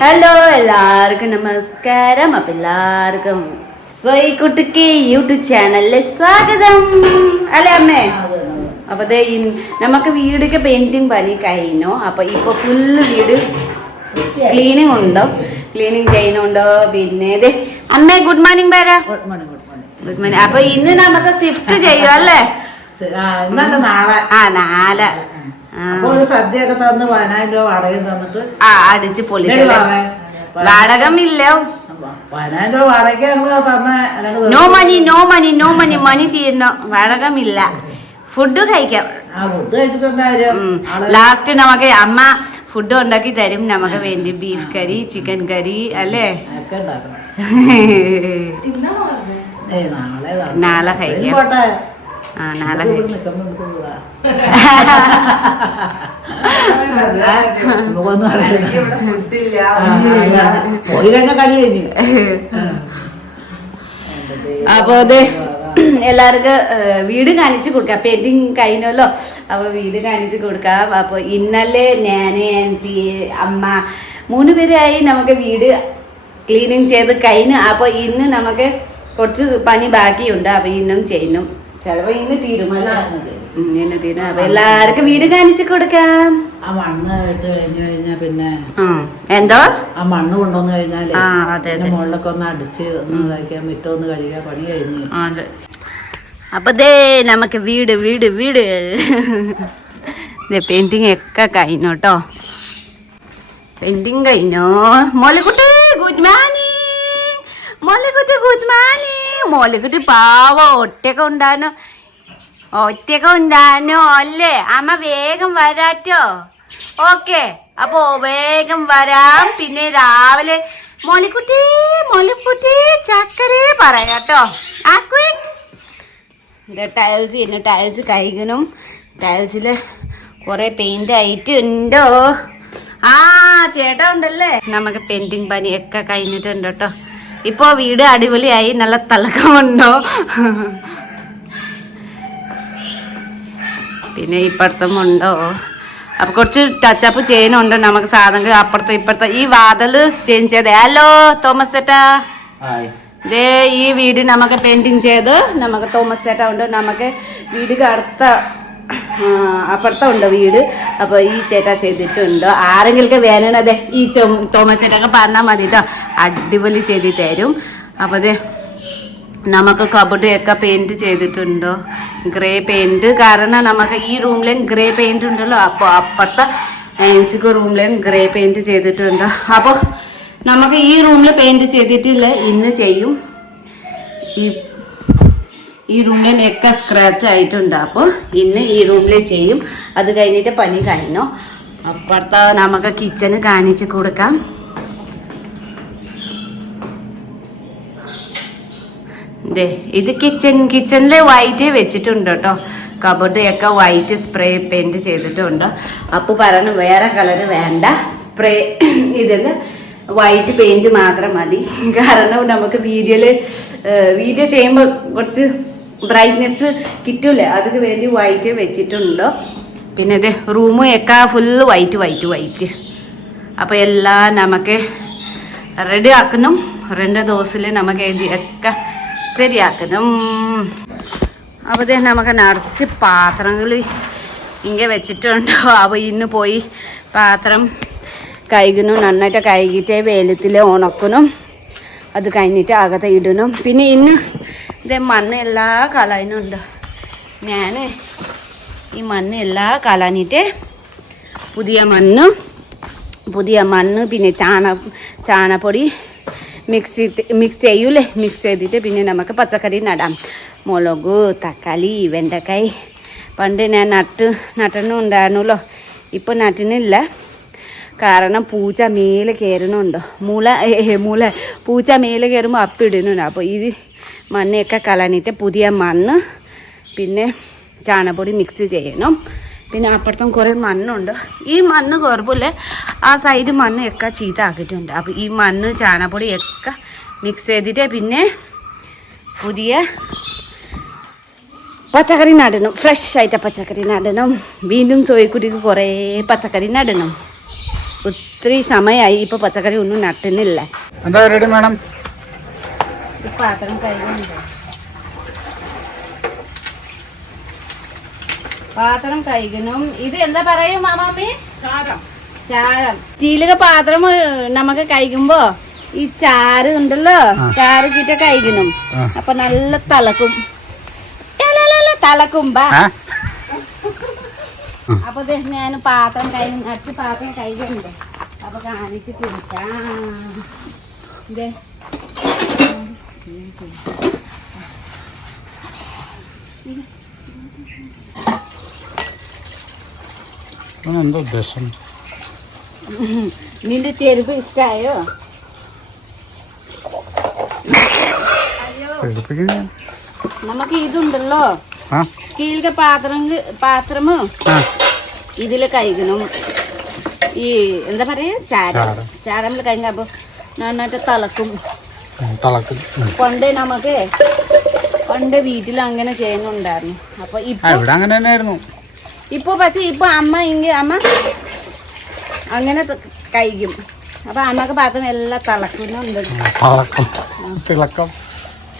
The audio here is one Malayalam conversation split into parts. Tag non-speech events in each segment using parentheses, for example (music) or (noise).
ഹലോ എല്ലാവർക്കും നമസ്കാരം. അപ്പൊ എല്ലാവർക്കും സോയിക്കുട്ടിക്ക് യൂട്യൂബ് ചാനലിലെ സ്വാഗതം. അല്ലേ അമ്മേ? അപ്പൊ ദേ ഇൻ- നമുക്ക് വീടൊക്കെ പെയിന്റിങ് പണി കഴിഞ്ഞു. അപ്പൊ ഇപ്പൊ ഫുള്ള് വീട് ക്ലീനിങ് ഉണ്ടോ? ക്ലീനിങ് ചെയ്യുന്നുണ്ടോ? പിന്നെ ദേ അമ്മേ ഗുഡ് മോർണിംഗ് പേരാ. ഗുഡ് മോർണിംഗ് ഗുഡ് മോർണിംഗ് അപ്പൊ ഇന്ന് നമുക്ക് ഷിഫ്റ്റ് ചെയ്യും അല്ലേ ആ, നാല നാളെ. അപ്പൊ ഒരു സദ്യയൊക്കെ തന്ന് പതിനായിരം രൂപ വാടകയും തന്നിട്ട് ആ അടിച്ച് വാടകം? വാടകമില്ല. പതിനായിരം രൂപ വാടക ഞങ്ങൾ തന്ന ഞങ്ങൾ no money no money no money money തീർന്നു വാടകമില്ല. ഫുഡ് കഴിക്കാം. ലാസ്റ്റ് നമുക്ക് അമ്മ ഫുഡ് ഉണ്ടാക്കി തരും. നമുക്ക് വേണ്ടി ബീഫ് കറി ചിക്കൻ കറി അല്ലേ. (laughs) നാളെ കഴിക്കാം. നാളെ. അപ്പൊ അതെ എല്ലാവർക്കും വീട് കാണിച്ചു കൊടുക്കാം. പെയിന്റിങ് കഴിഞ്ഞല്ലോ. അപ്പൊ വീട് കാണിച്ചു കൊടുക്കാം. അപ്പൊ ഇന്നലെ ഞാൻ ആൻസി അമ്മ മൂന്ന് പേരായി നമുക്ക് വീട് ക്ലീനിങ് ചെയ്ത് കഴിഞ്ഞു. അപ്പൊ ഇന്ന് നമുക്ക് കുറച്ച് പണി ബാക്കിയുണ്ട്. അപ്പൊ ഇന്നും ചെയ്യുന്നു. ചിലപ്പോ ഇന്ന് തീരുമല്ലോ ഉം, ഇന്ന് തീരും അപ്പൊ എല്ലാവർക്കും വീട് കാണിച്ചു കൊടുക്കാം. ആ മണ്ണ് ഇട്ട് കഴിഞ്ഞു കഴിഞ്ഞാൽ പിന്നെ. എന്തോ? ആ മണ്ണ് കൊണ്ടുവന്നു കഴിഞ്ഞാൽ. മുകളിലൊക്കെ ഒന്ന് അടിച്ച് ഒന്ന് ഇതാക്കിയാൽ മിറ്റം ഒന്ന് കഴുകിയാൽ പണി കഴിഞ്ഞു അപ്പൊ ദേ നമുക്ക് വീട് വീട് വീട്. പെയിന്റിങ് ഒക്കെ കഴിഞ്ഞു കേട്ടോ പെയിന്റിങ് കഴിഞ്ഞു. കുട്ടി good morning Mollykutty good morning Mollykutty പാവ ഒറ്റക്ക ഉണ്ടാനോ. ഒറ്റക്ക ഉണ്ടാനോ അല്ലേ? അമ്മ വേഗം വരാട്ടോ. ഓക്കെ. അപ്പോ വേഗം വരാം. പിന്നെ രാവിലെ മോളിക്കുട്ടി മോളിക്കുട്ടി ചക്കര പറയാട്ടോ. ടൈൽസ് ഇന്ന് ടൈൽസ് കഴിക്കണം ടൈൽസിൽ കുറേ പെയിന്റ് ആയിട്ട് ഉണ്ടോ ആ ചേട്ടാ ഉണ്ടല്ലേ? നമുക്ക് പെയിന്റിങ് പണിയൊക്കെ കഴിഞ്ഞിട്ടുണ്ട് കേട്ടോ. ഇപ്പോൾ വീട് അടിപൊളിയായി നല്ല തിളക്കമുണ്ടോ? പിന്നെ ഇപ്പുറത്തും ഉണ്ടോ അപ്പൊ കുറച്ച് ടച്ചപ്പ് ചെയ്യാനുണ്ട് നമുക്ക് സാധനങ്ങൾ അപ്പുറത്തെ ഇപ്പുറത്തെ. ഈ വാതിൽ ചേഞ്ച് ചെയ്ത്. ഹലോ തോമസ് ചേട്ടാ. ദേ ഈ വീട് നമുക്ക് പെയിന്റിങ് ചെയ്ത് നമുക്ക് തോമസ് ചേട്ടാ ഉണ്ട്. നമുക്ക് വീട് അടുത്ത ആ, അപ്പുറത്തെ ഉണ്ട് വീട്. അപ്പോൾ ഈ ചേട്ടാ ചെയ്തിട്ടുണ്ട്. ആരെങ്കിലും വേനണതെ ഈ ചോ തോമസ് ചേട്ടൊക്കെ പറഞ്ഞാൽ മതി കേട്ടോ അടിപൊളി ചെയ്തി തരും. അപ്പോൾ അതെ നമുക്ക് കബഡിയൊക്കെ പെയിന്റ് ചെയ്തിട്ടുണ്ടോ? ഗ്രേ പെയിന്റ് കാരണം നമുക്ക് ഈ റൂമിലും ഗ്രേ പെയിന്റ് ഉണ്ടല്ലോ. അപ്പോൾ അപ്പുറത്തെ എൻസിക്ക് റൂമിലും ഗ്രേ പെയിന്റ് ചെയ്തിട്ടുണ്ട്. അപ്പോൾ നമുക്ക് ഈ റൂമിൽ പെയിന്റ് ചെയ്തിട്ടില്ല. ഇന്ന് ചെയ്യും. ഈ ഈ റൂമിലൊക്കെ സ്ക്രാച്ച് ആയിട്ടുണ്ട്. അപ്പോൾ ഇന്ന് ഈ റൂമിൽ ചെയ്യും. അത് കഴിഞ്ഞിട്ട് പനി കഴിഞ്ഞു? അപ്പുറത്ത നമുക്ക് കിച്ചന് കാണിച്ച് കൊടുക്കാം. ദേ ഇത് കിച്ചൺ കിച്ചണിൽ വൈറ്റ് വെച്ചിട്ടുണ്ട് കേട്ടോ. കബോർഡ് ഒക്കെ വൈറ്റ് സ്പ്രേ പെയിന്റ് ചെയ്തിട്ടുണ്ട്. അപ്പോൾ പറഞ്ഞു വേറെ കളർ വേണ്ട. സ്പ്രേ ഇതിൽ വൈറ്റ് പെയിന്റ് മാത്രം മതി. കാരണം നമുക്ക് വീഡിയോയിൽ വീഡിയോ ചെയ്യുമ്പോൾ കുറച്ച് ബ്രൈറ്റ്നെസ് കിട്ടൂലേ? അതിന് വേണ്ടി വൈറ്റ് വെച്ചിട്ടുണ്ട്? പിന്നെ ഇത് റൂമും ഒക്കെ ഫുള്ള് വൈറ്റ് വൈറ്റ് വൈറ്റ് അപ്പോൾ എല്ലാം നമുക്ക് റെഡി ആക്കണം രണ്ട് ദിവസത്തിൽ നമുക്ക് ഒക്കെ ശരിയാക്കണം അപ്പോൾ ഇത് നമുക്ക് നിറച്ച് പാത്രങ്ങൾ ഇങ്ങനെ വെച്ചിട്ടുണ്ടോ. അപ്പോൾ ഇന്ന് പോയി പാത്രം കഴുകണം നന്നായിട്ട് കഴുകിയിട്ട് വെയിലത്തിൽ ഉണക്കണം അത് കഴിഞ്ഞിട്ട് അകത്ത് ഇടണം പിന്നെ ഇന്ന് ഇതേ മണ്ണ് എല്ലാ കളയുന്നുണ്ട് ഞാൻ ഈ മണ്ണ് എല്ലാ കളഞ്ഞിട്ട് പുതിയ മണ്ണ് പുതിയ മണ്ണ് പിന്നെ ചാണ ചാണപ്പൊടി മിക്സ് മിക്സ് ചെയ്യൂലേ? മിക്സ് ചെയ്തിട്ട് പിന്നെ നമുക്ക് പച്ചക്കറി നടാം. മുളക് തക്കാളി വെണ്ടക്കായ്. പണ്ട് ഞാൻ നട്ട് നട്ടണുണ്ടായിരുന്നല്ലോ ഇപ്പോൾ നട്ടിനില്ല. കാരണം പൂച്ച മേലെ കയറുന്നുണ്ട്. മൂല മൂല പൂച്ച മേലെ കയറുമ്പോൾ അപ്പിടുന്നുണ്ട് അപ്പോൾ ഈ മണ്ണയൊക്കെ കളഞ്ഞിട്ട് പുതിയ മണ്ണ് പിന്നെ ചാണകപ്പൊടി മിക്സ് ചെയ്യണം. പിന്നെ അപ്പുറത്തും കുറേ മണ്ണുണ്ട്. ഈ മണ്ണ് കുറവില്ല ആ സൈഡ് മണ്ണ് ഒക്കെ ചീത്ത ആക്കിയിട്ടുണ്ട് അപ്പോൾ ഈ മണ്ണ് ചാണകപ്പൊടി ഒക്കെ മിക്സ് ചെയ്തിട്ട് പിന്നെ പുതിയ പച്ചക്കറി നടണം. ഫ്രഷ് ആയിട്ട് പച്ചക്കറി നടണം. വീണ്ടും സോയിക്കുട്ടിക്ക് കുറേ പച്ചക്കറി നടണം. ഒത്തിരി സമയമായി ഇപ്പോൾ പച്ചക്കറി ഒന്നും നട്ടുന്നില്ല. എന്താ പരിപാടി മേഡം? ഈ പാത്രം കഴുകുന്നുണ്ട് പാത്രം കഴുകണം. ഇത് എന്താ പറയും മാമാമ്മി? ചാരം. ചാരം. സ്റ്റീലൊക്കെ പാത്രം നമുക്ക് കഴുകുമ്പോ ഈ ചാറ് ഉണ്ടല്ലോ ചാറ് കിട്ട കഴുകണം. അപ്പൊ നല്ല തളക്കും. ടലലല തളക്കും ബാ ഏ അപ്പൊ ദേ ഞാൻ പാത്രം കഴുകി അടിച്ച് പാത്രം കഴുകുന്നുണ്ട് അപ്പൊ കാണിച്ച് തിരിക്കാം ദേ. എന്താ ഉദ്ദേശം? നിന്റെ ചെരുപ്പ് ഇഷ്ടായോ? നമുക്ക് ഇതുണ്ടല്ലോ. സ്റ്റീലിന്റെ പാത്രം പാത്രമോ? ഇതിൽ കഴിക്കണം ഈ എന്താ പറയാ? ചാരം. ചാരം. ചാരമിൽ കഴിഞ്ഞ അപ്പൊ നന്നായിട്ട് തിളക്കും. തിളക്കും. പണ്ട് നമുക്ക് പണ്ട് വീട്ടിൽ അങ്ങനെ ചെയ്യുന്നുണ്ടായിരുന്നു. അപ്പൊ ഇവിടെ അങ്ങനെ തന്നെയായിരുന്നു. ഇപ്പൊ പക്ഷെ ഇപ്പൊ അമ്മ ഇങ്ങ അമ്മ അങ്ങനെ കഴിക്കും. അപ്പൊ അമ്മയ്ക്ക് പാത്രം എല്ലാം തിളക്കുന്നുണ്ട്. തിളക്കം. തിളക്കം.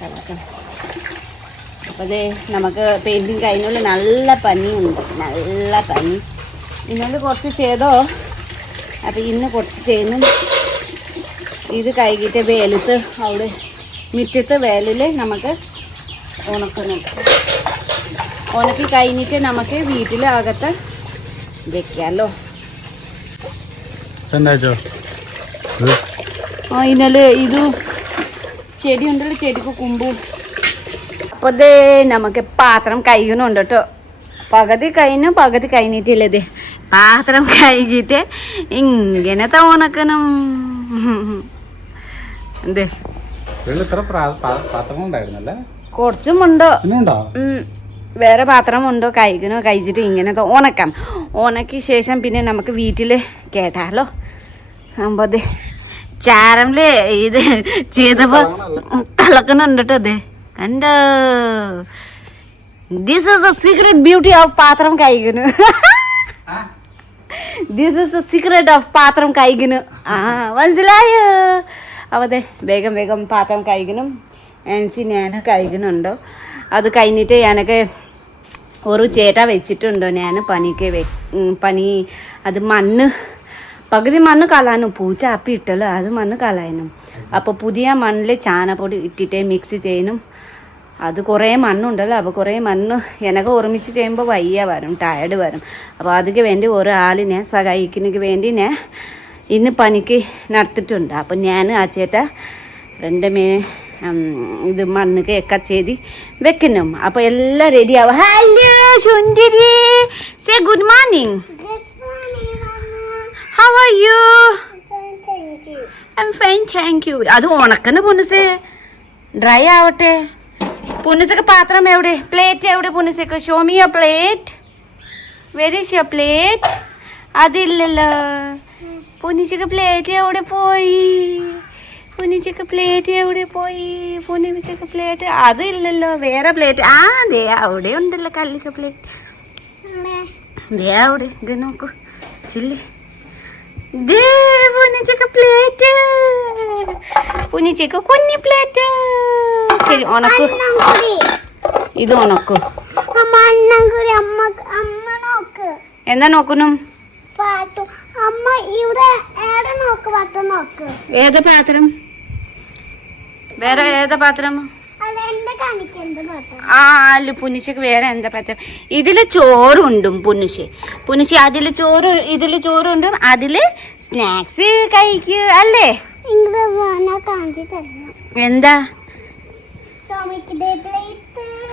തിളക്കം. അപ്പൊ അതെ നമുക്ക് പെയിന്റിങ് കഴിഞ്ഞുള്ള നല്ല പനിയുണ്ട്. നല്ല പനി. ഇന്നലെ കുറച്ച് ചെയ്തോ? അപ്പൊ ഇന്ന് കുറച്ച് ചെയ്യുന്നു ഇത് കഴുകിയിട്ട് വേലത്ത് അവിടെ മുറ്റത്ത് വേലിൽ നമുക്ക് ഉണക്കുന്നുണ്ട്. ഉണക്കി കഴിഞ്ഞിട്ട് നമുക്ക് വീട്ടിലകത്ത് വെക്കാമല്ലോ എന്താ ചോ ഇത്? ആ ഇന്നലെ ഇത് ചെടി ഉണ്ടല്ലോ ചെടിക്ക് കുമ്പും. അപ്പോൾ ദേ നമുക്ക് പാത്രം കഴുകുന്നുണ്ട് കേട്ടോ. പകുതി കഴിഞ്ഞു പകുതി കഴിഞ്ഞിട്ടില്ലത് പാത്രം കഴുകിയിട്ട് ഇങ്ങനത്തെ ഉണക്കണം. എന്തേ? കുറച്ചുമുണ്ടോ. വേറെ പാത്രമുണ്ടോ കഴിക്കണോ കഴിച്ചിട്ട് ഇങ്ങനത്തെ ഉണക്കാം. ഉണക്കി ശേഷം പിന്നെ നമുക്ക് വീട്ടിൽ കേട്ടാലോ. അപ്പോൾ അതെ ചാരമിൽ ഇത് ചെയ്തപ്പോൾ തിളക്കുന്നുണ്ട് കേട്ടോ അതെ കണ്ടോ? This is a secret beauty of പാത്രം കഴിക്കുന്നു this is a secret of പാത്രം കഴിക്കുന്നു ആ മനസ്സിലായോ? അതെ വേഗം വേഗം പാത്രം കഴുകണം. ആൻസി ഞാൻ കഴുകുന്നുണ്ടോ. അത് കഴിഞ്ഞിട്ട് ഞാനൊക്കെ ഒരു ചേട്ട വെച്ചിട്ടുണ്ടോ. ഞാൻ പനിക്ക് വെ പനി അത് മണ്ണ് പകുതി മണ്ണ് കളയാനും പൂച്ച അപ്പി ഇട്ടല്ലോ അത് മണ്ണ് കളയാനും അപ്പോൾ പുതിയ മണ്ണിൽ ചാണപ്പൊടി ഇട്ടിട്ട് മിക്സ് ചെയ്യണം. അത് കുറേ മണ്ണുണ്ടല്ലോ അപ്പോൾ കുറേ മണ്ണ് എനക്ക് ഒരുമിച്ച് ചെയ്യുമ്പോൾ വയ്യ വരും ടയർഡ് വരും. അപ്പോൾ അതിക്ക് വേണ്ടി ഒരാളിനെ സഹായിക്കുന്നതിന് വേണ്ടി ഞാൻ ഇന്ന് പനിക്ക് നടത്തിയിട്ടുണ്ട്. അപ്പം ഞാൻ ആ ചേട്ട രണ്ട് മേ ഇത് മണ്ണ് കേക്ക ചെയ്ത് വെക്കണം അപ്പോൾ എല്ലാം റെഡി ആവും. Hello Sundari. Say good morning how are you I am fine thank you അത് ഉണക്കണ പുനസേ ഡ്രൈ ആവട്ടെ. പുനസക്ക് പാത്രം എവിടെ? പ്ലേറ്റ് എവിടെ പുനസക്ക് show me your plate very your plate അതില്ലല്ലോ. പുനിച്ചക്ക് പ്ലേറ്റ് എവിടെ പോയി? പൊന്നിച്ചക്ക് പ്ലേറ്റ് എവിടെ പോയി? പൊന്നിച്ചക്ക് പ്ലേറ്റ് അതില്ലല്ലോ വേറെ പ്ലേറ്റ് ആ ദേ അവിടെ ഉണ്ടല്ലോ കല്ലിക്ക പ്ലേറ്റ് ദേ അവിടെ ഇത് നോക്കൂ. ചില്ലി. ദേ പൊന്നിച്ചക്ക് പ്ലേറ്റ് പൊന്നിച്ചക്ക് കുഞ്ഞി പ്ലേറ്റ് ശരി ഉണക്കു. ഇത് ഉണക്കു. അമ്മ അമ്മ നോക്ക്. എന്താ നോക്കുന്നു? പാട്ടു. അമ്മ ഇവിടെ ഏടെ നോക്ക് പാത്രം നോക്ക്. ഏത് പാത്രം? വേറെ ഏതാ പാത്രം? ആ അല്ല പുനിശക്ക് വേറെ എന്താ പാത്രം? ഇതിൽ ചോറുണ്ടും പുനിശ് പുനിശ് അതിൽ ചോറ് ഇതിൽ ചോറുണ്ടും അതിൽ സ്നാക്സ് കഴിക്കൂ അല്ലേ? എന്താ?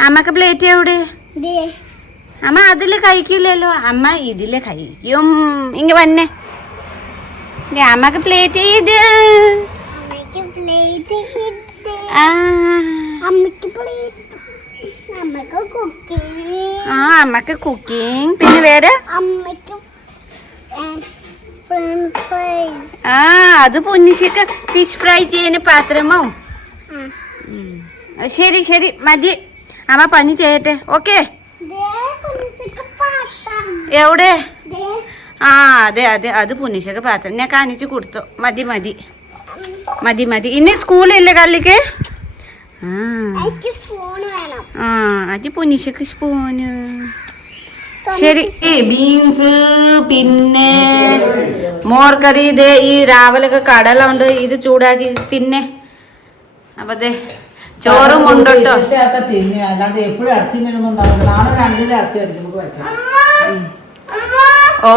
അമ്മയ്ക്ക് പ്ലേറ്റ് എവിടെ? അമ്മ അതിൽ കഴിക്കില്ലല്ലോ. അമ്മ ഇതിൽ കഴിക്കും. ഇങ്ങ വന്നെ. അമ്മയ്ക്ക് പ്ലേറ്റ് ഇത് ആ. അമ്മയ്ക്ക് കുക്കിംഗ് പിന്നെ വേറെ? ആ അത് പൊന്നിച്ചൊക്കെ ഫിഷ് ഫ്രൈ ചെയ്യുന്ന പാത്രമോ? ശരി ശരി. മതി. അമ്മ പണി ചെയ്യട്ടെ. ഓക്കെ എവിടെ? ആ അതെ അതെ. അത് പുനിശക്ക് പാത്രം. ഞാൻ കാണിച്ചു കൊടുത്തു. മതി മതി. മതി മതി. ഇനി സ്കൂളില്ലേ കള്ളിക്ക്? ആ. അത് പുനിശക്ക് സ്പൂന് ശരി. ബീൻസ് പിന്നെ മോർക്കറി ഇത് ഈ രാവിലൊക്കെ കടല ഉണ്ട് ഇത് ചൂടാക്കി തിന്നെ. അപ്പൊ അതെ ചോറും കൊണ്ടോട്ടോ. തിന്നെ. അല്ലാണ്ട് എപ്പോഴും ഇറച്ചി മീനൊന്നും ഉണ്ടാവില്ല. നാളെ രണ്ടിലും ഇറച്ചി അടിച്ച് നമുക്ക് വെക്കാം. ഓ.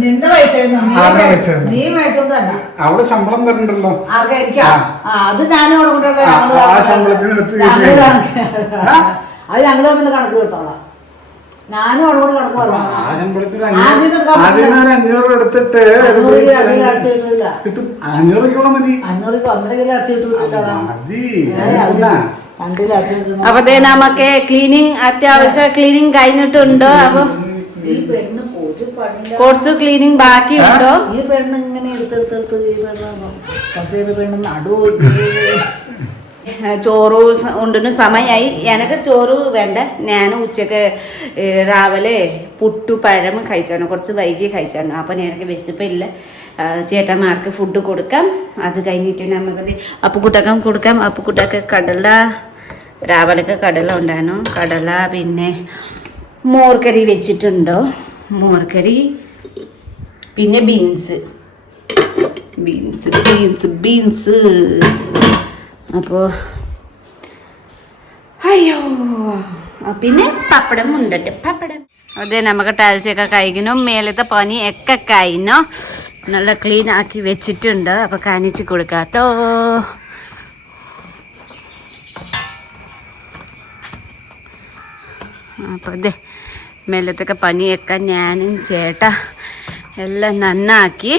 നിന്റെ പൈസ നീ മേടിച്ചോണ്ടല്ല? അവിടെ ശമ്പളം തരണ്ടല്ലോ. അത് ഞാനും അവിടെ കൊണ്ടുള്ള ആ, ശമ്പളത്തിന് അത് ഞങ്ങൾ തമ്മിൽ കണക്ക് കേട്ടോളാം. ഞാനും അവിടെ കൂടെ കണക്ക് പറയാം ആ ശമ്പളത്തിന് ആദ്യം അഞ്ഞൂറ് എടുത്തിട്ട് കിട്ടും. അഞ്ഞൂറ് കിലോ മതി. അഞ്ഞൂറ് ഒന്നര കിലോ കിട്ടില്ല മതി. അപ്പൊ നമുക്ക് ക്ലീനിങ് അത്യാവശ്യം ക്ലീനിങ് കഴിഞ്ഞിട്ടുണ്ട്. അപ്പൊ കുറച്ച് ക്ലീനിങ് ബാക്കിയുണ്ടോ? ഈ പെണ്ണ് ഇങ്ങനെ എടുത്തെടുത്തെടുത്ത് ഈ പെണ്ണ് കുറച്ച് പെണ്ണ് നടു ചോറ് ഉണ്ടെന്ന് ഉണ്ടിന് സമയമായി എനക്ക് ചോറ് വേണ്ട. ഞാൻ ഉച്ചയ്ക്ക് രാവിലെ പുട്ടു പഴം കഴിച്ചാണ് കുറച്ച് വൈകി കഴിച്ചാണ് അപ്പം എനിക്ക് വിശപ്പില്ല ചേട്ടന്മാർക്ക് ഫുഡ് കൊടുക്കാം. അത് കഴിഞ്ഞിട്ട് നമുക്ക് അപ്പുക്കുട്ടക്കം കൊടുക്കാം. അപ്പുക്കുട്ടക്ക് കടല രാവിലൊക്കെ കടല ഉണ്ടായിരുന്നു കടല പിന്നെ മോർക്കറി വെച്ചിട്ടുണ്ടോ? മോർക്കറി പിന്നെ ബീൻസ്. Beans beans beans. അപ്പോൾ അയ്യോ പിന്നെ പപ്പടം ഉണ്ടട്ടെ പപ്പടം. അതെ നമുക്ക് ടൈൽസൊക്കെ കഴിക്കണം മേലത്തെ പനി ഒക്കെ കഴിഞ്ഞു. നല്ല ക്ലീൻ ആക്കി വെച്ചിട്ടുണ്ട്. അപ്പോൾ കാണിച്ച് കൊടുക്കാം കേട്ടോ അപ്പോൾ അതെ മേലത്തൊക്കെ പനിയൊക്കെ ഞാനും ചേട്ട എല്ലാം നന്നാക്കി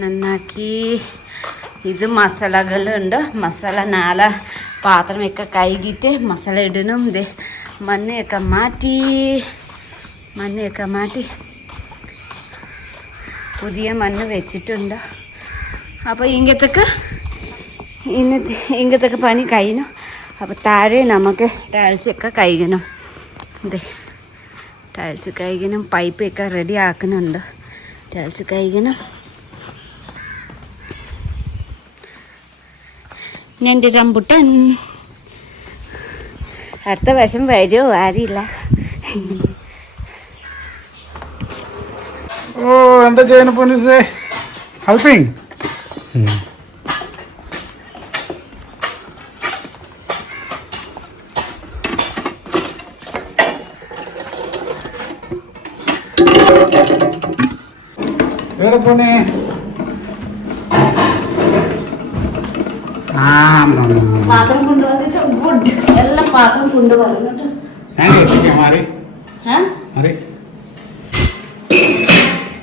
നന്നാക്കി. ഇത് മസാലകളുണ്ട് മസാല നാല പാത്രമൊക്കെ കഴുകിയിട്ട് മസാല ഇടണം. ഇത് മണ്ണയൊക്കെ മാറ്റി മണ്ണയൊക്കെ മാറ്റി. പുതിയ മണ്ണ് വെച്ചിട്ടുണ്ട്. അപ്പോൾ ഇങ്ങനത്തൊക്കെ ഇന്നത്തെ ഇങ്ങത്തൊക്കെ പനി കഴിഞ്ഞു. അപ്പോൾ താഴെ നമുക്ക് ടൈൽസൊക്കെ കഴിക്കണം അതെ ടൈൽസ് കഴിക്കണം പൈപ്പൊക്കെ റെഡി ആക്കുന്നുണ്ട്. ടൈൽസ് കഴിക്കണം എന്റെ റംബുട്ടൻ. അടുത്ത വശം വരുമോ? ആരില്ല ഓ എന്താ ചെയ്യണ പോലീസേ ഹെൽപ്പിംഗ് വേറെ പോണേ ആ പാത്രം കൊണ്ടുവന്നിട്ട് ഗുഡ് എല്ലാം പാത്രം ഞാൻ കേൾപ്പിക്കാം മാറി. മാറി.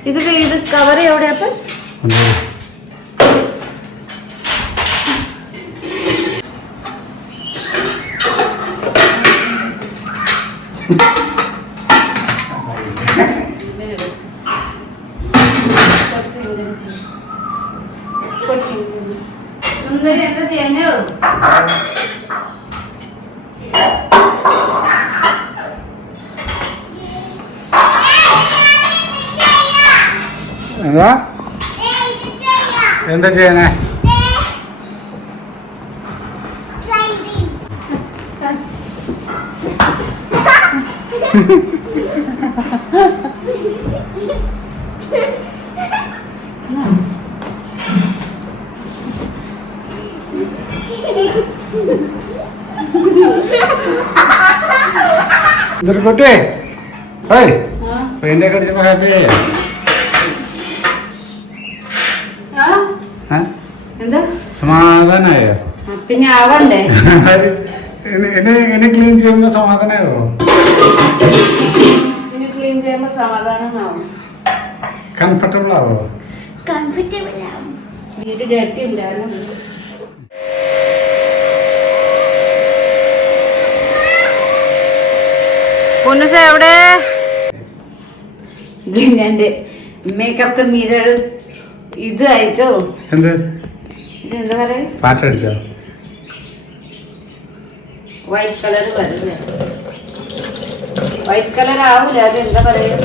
ഇത് ഇത് കവർ എവിടെയപ്പം ഉണ്ട്. എന്താ? എന്താ ചെയ്യണേ? (laughs) ഇതൊരു കുട്ടി. ഹേയ് പെയിന്റെ ഒക്കെ അടിച്ചപ്പോ ഹാപ്പി ആയോ ആ ഏ? എന്താ സമാധാനായോ? പിന്നെ ആവണ്ടേ. എന്നെ ഇനി ഇനി ക്ലീൻ ചെയ്യുമ്പോ സമാധാനായോ? ക്ലീൻ ചെയ്യുമ്പോ സമാധാനമാവും. കംഫർട്ടബിൾ ആവോ? കംഫർട്ടബിൾ ആവും. വീട് ഡട്ടി ഉണ്ടായിരുന്നു പൊന്നുസ എവിടെ? ഞാൻ മേക്കപ്പ് മിറർ ഇത് അയച്ചോ? എന്ത്? എന്താ പറയാ? പാട്ടടിച്ചോ വൈറ്റ് കളർ വൈറ്റ് കളർ ആവൂല അത് എന്താ പറയാ?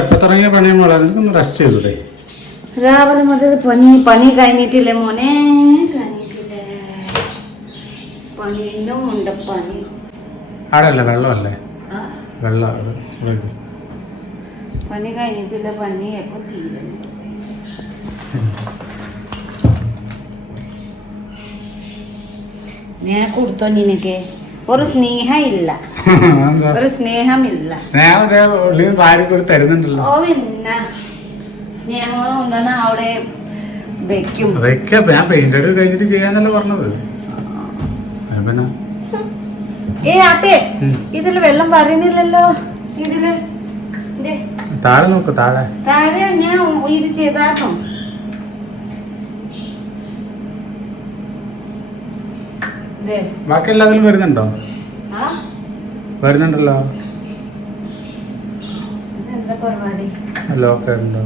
എപ്പോ തുടങ്ങിയ പണി മോളെ നിനക്കൊന്ന് റെസ്റ്റ് ചെയ്തൂടെ? രാവിലെ മുതൽ പനി പനി കഴിഞ്ഞിട്ടില്ലേ മോനെ? കഴിഞ്ഞിട്ടില്ലേ. ഇന്നും ഉണ്ട് പനി അവിടെ അല്ലേ വെള്ളമല്ലേ വെള്ളം. പനി കഴിഞ്ഞിട്ടില്ല പനി എപ്പോ തീരുന്നു ഞാൻ കൊടുത്തോ നിനക്ക് ഒരു സ്നേഹ ഇല്ല ഒരു സ്നേഹമില്ല. സ്നേഹം വാരി കൊടുത്ത് തരുന്നുണ്ടല്ലോ. ഓ പിന്നെ സ്നേഹം ഉണ്ടെന്ന് അവിടെ വെക്കും. വെക്ക ഞാൻ പെയിന്റ് കഴിഞ്ഞിട്ട് ചെയ്യാന്നല്ലേ പറഞ്ഞത്. പിന്നെ? ഏ ആട്ടെ ഇതിൽ വെള്ളം പറയുന്നില്ലല്ലോ ഇതിൽ. താഴെ നോക്ക് താഴെ. താഴെ ഞാൻ ഇത് ചെയ്തായിരുന്നു ബാക്കി എല്ലാത്തിലും വരുന്നുണ്ടോ? വരുന്നുണ്ടല്ലോ. ലോക്ക് ഉണ്ടോ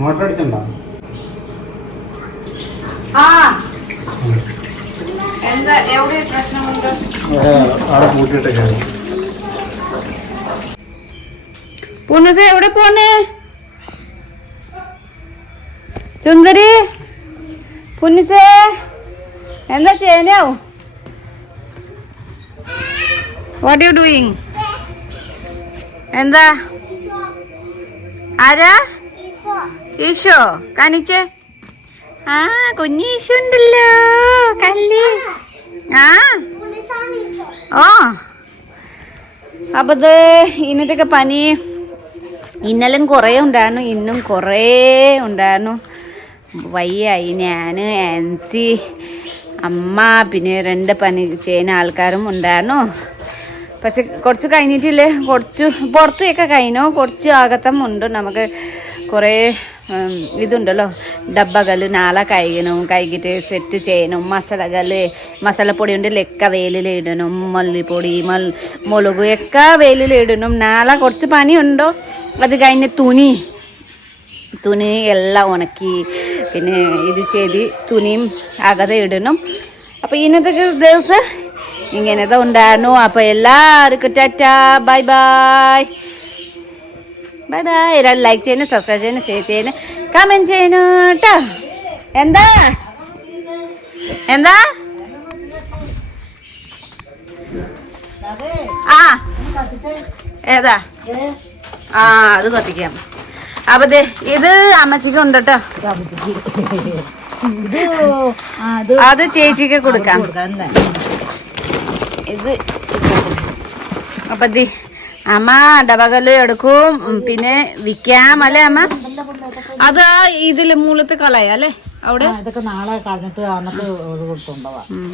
മോട്ടർ അടിച്ചോ എന്താ എവിടെ പ്രശ്നമുണ്ട്? അവിടെ പൂട്ടിയിട്ടേ പൂർണസ എവിടെ പോണേ സുന്ദരി? പുന്നിസേ? എന്താ ചെയ്യാനോ വാട്ട് യു ഡൂയിങ് എന്താ? ആരാ? ഈശോ. കാണിച്ചേ. ആ കുഞ്ഞി ഈശോ ഉണ്ടല്ലോ. കല്ലി. ആ. ഓ അപ്പത് ഇന്നത്തെ ഇന്നത്തെയൊക്കെ പനി ഇന്നലും കുറേ ഉണ്ടായിരുന്നു ഇന്നും കുറേ ഉണ്ടായിരുന്നു. വയ്യായി. ഞാൻ ആൻസി അമ്മ പിന്നെ രണ്ട് പനി ചെയ്യുന്ന ആൾക്കാരും ഉണ്ടായിരുന്നു. പക്ഷെ കുറച്ച് കഴിഞ്ഞിട്ടില്ലേ കുറച്ച് പുറത്തൊക്കെ കഴിഞ്ഞു. കുറച്ച് ആകത്തം ഉണ്ട്. നമുക്ക് കുറേ ഇതുണ്ടല്ലോ. ഡബ്ബകൾ നാളെ കഴുകണം കഴുകിയിട്ട് സെറ്റ് ചെയ്യണം മസാലകൾ മസാലപ്പൊടി ഉണ്ട് ലക്ക വെയിലിൽ ഇടണം മല്ലിപ്പൊടി മൽ മുളക് ഒക്കെ വെയിലിൽ ഇടണം. നാളെ കുറച്ച് പണിയുണ്ടോ? അത് കഴിഞ്ഞ് തുണി. തുണി എല്ലാം ഉണക്കി പിന്നെ ഇത് ചെയ്ത് തുണിയും അകതെ ഇടണം. അപ്പോൾ ഇന്നത്തെ ദിവസം ഇങ്ങനത്തെ ഉണ്ടായിരുന്നു. അപ്പോൾ എല്ലാവർക്കും tata bye bye. Bye bye എല്ലാവരും ലൈക്ക് ചെയ്യണം സബ്സ്ക്രൈബ് ചെയ്യണം ഷെയർ ചെയ്യണം. കമന്റ് ചെയ്യണം കേട്ടോ. എന്താ? എന്താ? ആ. ഏതാ? ആ അത് കത്തിക്കാം. അപ്പൊ ഇത് അമ്മച്ചിക്ക് ഉണ്ട് കേട്ടോ. അത് ചേച്ചിക്ക് കൊടുക്കാം. ഇത് അപ്പൊ ദി അമ്മ ഡബകൾ എടുക്കും. പിന്നെ വിൽക്കാം അല്ലേ അമ്മ? അത് ആ ഇതിൽ മൂലത്ത് കളയാ അല്ലേ? അവിടെ? ഇതൊക്കെ നാളെ കളഞ്ഞിട്ട് അന്നത്തെ കൊടുത്തുണ്ടാവാം ഉം.